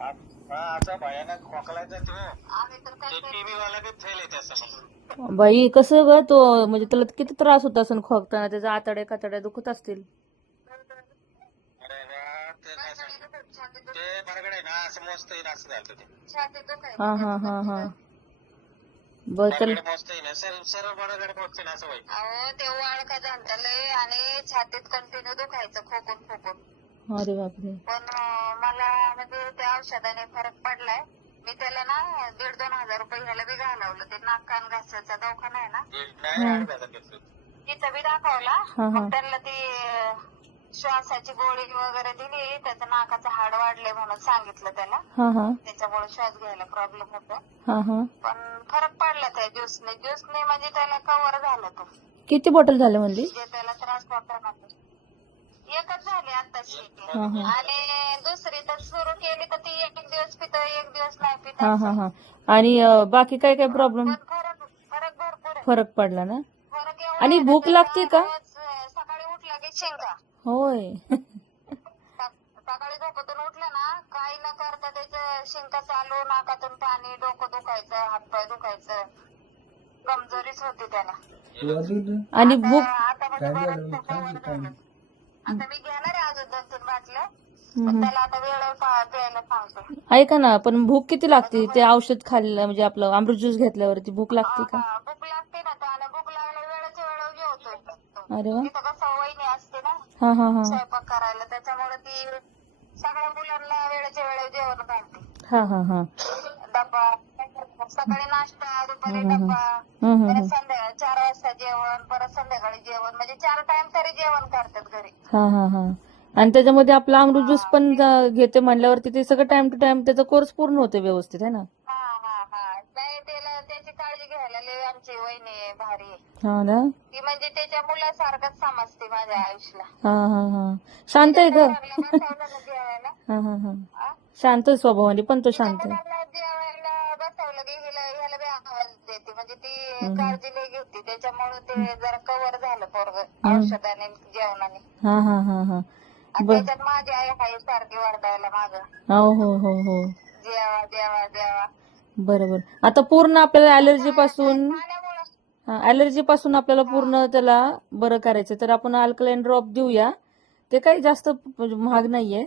असा भयानक खोकलायचा तो टीव्ही वाला बी फेल आहे तसं. बाई कसं ग तो म्हणजे त्याला किती त्रास होत असेल खोकताना, त्याच्या आतड्या कातड्या दुखत असतील. अरे वा, ते बरगड आहे ना, असं मस्त येईल असं झालं ते. हा हा हा हा बर चल. बरगड मस्त येईल सरळ बरगड पोहोचते ना असं व्हायचं. अहो ते वाळका झालतलंय आणि छातीत कंटिन्यू दुखायचं खोकून खोकून. अरे बापरे. पण मला म्हणजे त्या औषधाने फरक पडलाय. मी त्याला ना 1,500-2 हजार रुपये ह्याला बी घालवलं. ते नाक कान घासाचा दवाखाना आहे ना, तिथं बी दाखवला. मग त्यांना ती श्वासाची गोळी वगैरे दिली. त्याचं नाकाचं हाड वाढले म्हणून सांगितलं त्याला. त्याच्यामुळे श्वास घ्यायला प्रॉब्लेम होतो. पण फरक पडला त्या ज्यूसने म्हणजे त्याला कव्हर झाला तो. किती बॉटल झाले म्हणजे? जे त्याला त्रास होता ना एकच झाली आताशी. आणि दुसरी तर सुरू केली तर ती एक दिवस पितो एक दिवस नाही पितो. आणि बाकी काय काय प्रॉब्लेम? फरक भरपूर आहे. फरक पडला ना. फरक आणि एवढा भूक लागते का? सकाळी उठला की शेंगा. होय. सकाळी झोपेतून उठलं ना, काही न करता त्याचं शिंका चालू, नाकातून पाणी, डोकं दुखायचं, हातपाय दुखायचं, कमजोरीच होती त्याला. आणि भूक आता म्हणजे बरंच कव्हर झालं. आता मी घेणार आहे अजून 2-3 बाटल्या. पण त्याला आता वेळ प्यायला सांगतो. ऐका ना, पण भूक किती लागते ते औषध खाल्लं म्हणजे आपलं अमृत ज्यूस घेतल्यावरती भूक लागते का? भूक लागते ना. त्याला भूक लागल्या वेळेच्या वेळ जेवतो. अरे वा. तिथं कसं वहिनी असते ना स्वयंपाक करायला, त्याच्यामुळे ती सगळ्या मुलांना वेळेच्या वेळेवर जेवण घालते. डब्बा सकाळी नाश्ता, दुपारी डब्बा, परत संध्याकाळी 4 वाजता जेवण, परत संध्याकाळी जेवण, म्हणजे 4 टाइम तरी जेवण करतात घरी. आणि त्याच्यामध्ये आपला अमृत ज्यूस पण घेते म्हणल्यावरती ते सगळं टाइम टू टाइम त्याचा कोर्स पूर्ण होते व्यवस्थित आहे ना. नाही त्याला त्याची काळजी घ्यायला लय आमची वहिनी भारी आहे. हा ना. ती म्हणजे त्याच्या मुलासारखंच समजते माझ्या आयुष्याला. शांत आहे ग. जेवायला शांत स्वभावाने पण तो शांत आहे. जेवायला बसवलं की ह्याला बी आवाज देते. म्हणजे ती काळजी लय घेते. त्याच्यामुळे ते जरा कव्हर झालं पोरगं औषधाने जेवणाने. त्याच्यात माझी आई आहे सारखी वरडायला मागं. हो. जेवा जेवा जेवा. बरोबर. आता पूर्ण आपल्याला ऍलर्जी पासून आपल्याला पूर्ण त्याला बरं करायचं तर आपण अल्कलाइन ड्रॉप देऊया. ते काही जास्त महाग नाहीये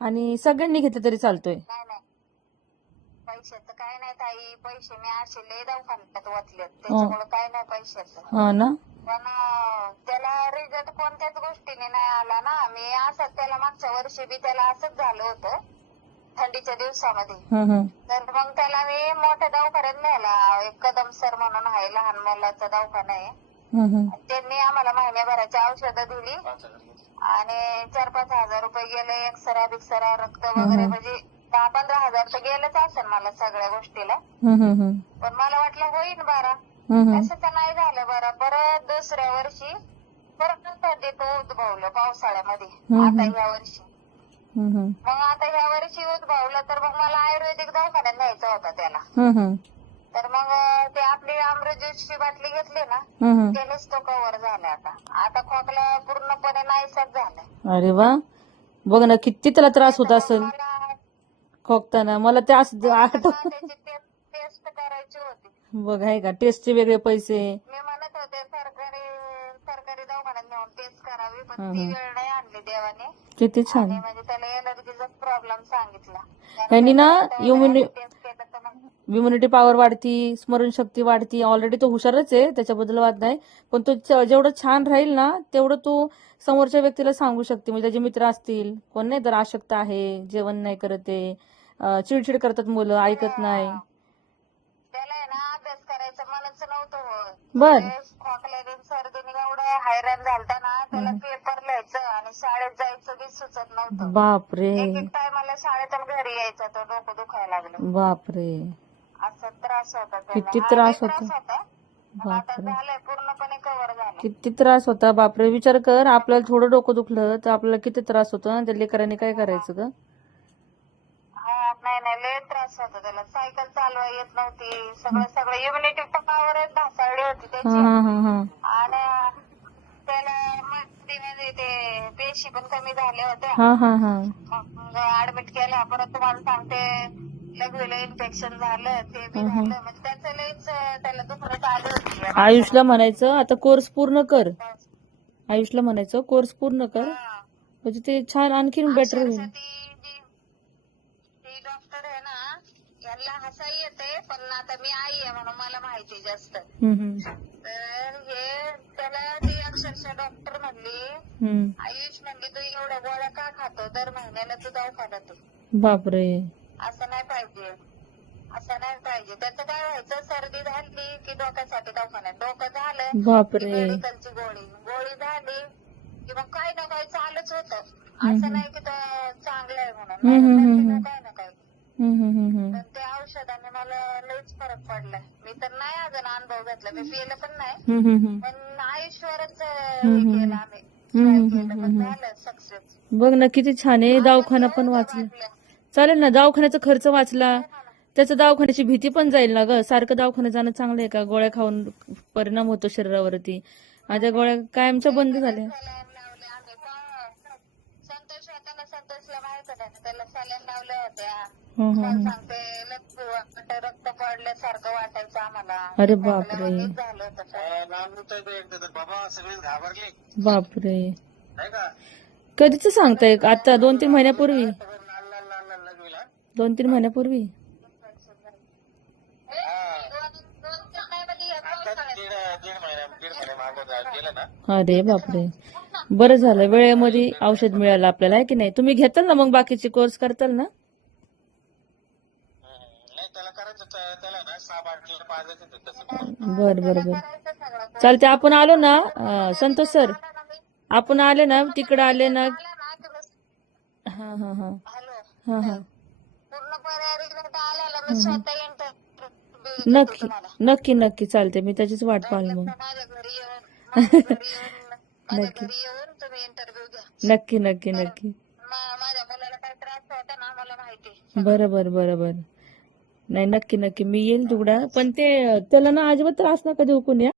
आणि सगळ्यांनी घेतलं तरी चालतोय. नाही पैशाचं काय नाही ताई. पैसे मी असे लय दवाखान्यात वाचलेत. त्याच्यामुळे काय नाही पैशाचं. ना. पण त्याला रिझल्ट कोणत्याच गोष्टीने नाही आला ना. मी असंच त्याला मागच्या वर्षी बी त्याला असंच झालं होतं थंडीच्या दिवसामध्ये. तर मग त्याला मी मोठ्या दवाखान्यात नेला. एक कदम सर म्हणून आहे, लहान मुलाचा दवाखाना आहे. त्यांनी आम्हाला महिन्याभराची औषधं दिली आणि 4-5 हजार रुपये गेले. एक्सरा बिक्सरा रक्त वगैरे म्हणजे 10-15 हजार तर गेलेच असेल मला सगळ्या गोष्टीला. पण मला वाटलं होईन बरा. असं तर नाही झालं बरं. परत दुसऱ्या वर्षी परत थंडीत उद्भवलं पावसाळ्यामध्ये. आता ह्या वर्षी मग आता ह्या वर्षी उद्भवलं तर मग मला आयुर्वेदिक दवाखान्यात न्यायचा होता त्याला. तर मग ते आपली अमृत ज्यूसची बाटली घेतली ना, त्यानेच तो कव्हर झाला. आता खोकला पूर्णपणे नाहीसाच झालाय. अरे वा. बघ ना किती त्याला त्रास होत असेल खोकताना. मला ते त्याची टेस्ट करायची होती. बघ आहे का टेस्टचे वेगळे पैसे. मी म्हणत होते सरकारी दवाखान्यात नेऊन टेस्ट करावी, पण ती वेळ नाही आणली देवाने. किती छान. म्हणजे त्याला एलर्जीचा प्रॉब्लेम सांगितला. यांनी ना इम्युनिटी पॉवर वाढती, स्मरणशक्ती वाढती. ऑलरेडी तो हुशारच आहे, त्याच्याबद्दल वाद नाही. पण तो जेवढं छान राहील ना तेवढं तो समोरच्या व्यक्तीला सांगू शकते. म्हणजे त्याचे मित्र असतील कोण नाही तर अशक्त आहे, जेवण नाही करत आहे, चिडचिड करतात मुलं, ऐकत नाही. त्याला आहे ना अभ्यास करायचं मनच नव्हतं. बर. खोकल्याने सर्दीने एवढं हैराण झालता ना, त्याला पेपर लिहायचं आणि शाळेत जायचं बी सुचत नव्हतं. बापरे. एक टायमाला शाळेतून घरी यायचं तर डोकं दुखायला लागलं. बापरे. असा त्रास होता त्याला. किती त्रास होता. आता झालंय पूर्णपणे कव्हर झालं. किती त्रास होता. बापरे. विचार कर आपल्याला थोडं डोकं दुखलं तर आपल्याला किती त्रास होतो ना. त्या लेकरांनी काय करायचं ग. नाही लय त्रास होता त्याला. सायकल चालवा येत नव्हती. सगळं इम्युनिटी पॉवर ढासळली होती त्याची. आणि त्याला सर्दीमध्ये ते पेशी पण कमी झाल्या होत्या. हा हा हा मग ऍडमिट केला. परत तुम्हाला सांगते लघवीला इन्फेक्शन झालं, ते बी हं, हं. झालं. म्हणजे त्याचं लईच त्याला दुसरं चालू होती. आयुषला म्हणायचं आता कोर्स पूर्ण कर. आयुषला म्हणायचं कोर्स पूर्ण कर, हा. म्हणजे ते छान आणखीन बेटर अक्षरशः होईल. ती डॉक्टर आहे ना, यांना हसाई येते, पण आता मी आई आहे म्हणून मला माहिती जास्त. तर हे त्याला ती अक्षरशः डॉक्टर म्हणली, आयुष म्हणली तू एवढ्या गोळ्या का खातो, दर महिन्याला तू दवाखान्यात आहे. बापरे. असं नाही पाहिजे, असं नाही पाहिजे. त्याचं काय व्हायचं, सर्दी झाली की डोक्यासाठी दवाखान्यात, डोकं झालं की बापरे. मेडिकलची गोळी झाली की मग काही ना काही चालूच होतं. असं नाही की तो चांगलं आहे म्हणून, कंटिन्यू काही ना काही. तर त्या औषधाने मला लईच फरक पडलाय. मी तर नाही अजून अनुभव घेतला, मी पिलं पण नाही, पण आयुष्यवरच हे केलं आम्ही, ट्राय केलं, पण झालं सक्सेस. बघ ना किती छान आहे, दवाखाना पण वाचला. चालेल ना, दवाखान्याचा खर्च वाचला, त्याचं दवाखान्याची भीती पण जाईल ना ग. सारखं दवाखान्यात जाणं चांगलं आहे का? गोळ्या खाऊन परिणाम होतो शरीरावरती. माझ्या गोळ्या कायमच्या बंद झाल्या. संतोषला माहित आहे, त्याला सलाईन लावल्या होत्या. तुम्हाला सांगते रक्त पडल्यासारखं वाटायचं आम्हाला. अरे बापरे. झालं होतं बाबा, सगळेच घाबरले. बापरे. कधीच सांगताय? आता 2-3 महिन्यापूर्वी? 2-3 महिन्यापूर्वी? अरे बापरे. बरं झालं, वेळेमध्ये औषध मिळालं आपल्याला, आहे की नाही? तुम्ही घेताल ना मग, बाकीचे कोर्स करताल ना? बर बर बर, चालते. आपण आलो ना संतोष सर, आपण आले ना तिकडे, आले ना. हा हा हा हा हा, नक्की नक्की नक्की, चालते. मी त्याचीच वाट पाहिल मग. नक्की नक्की नक्की नक्की. माझ्या मुलाला काय त्रास होता ना, मला माहिती. बरोबर बरोबर. नाही, नक्की नक्की मी येईल तिकडं. पण ते त्याला ना अजिबात त्रास नका देऊ कुणी.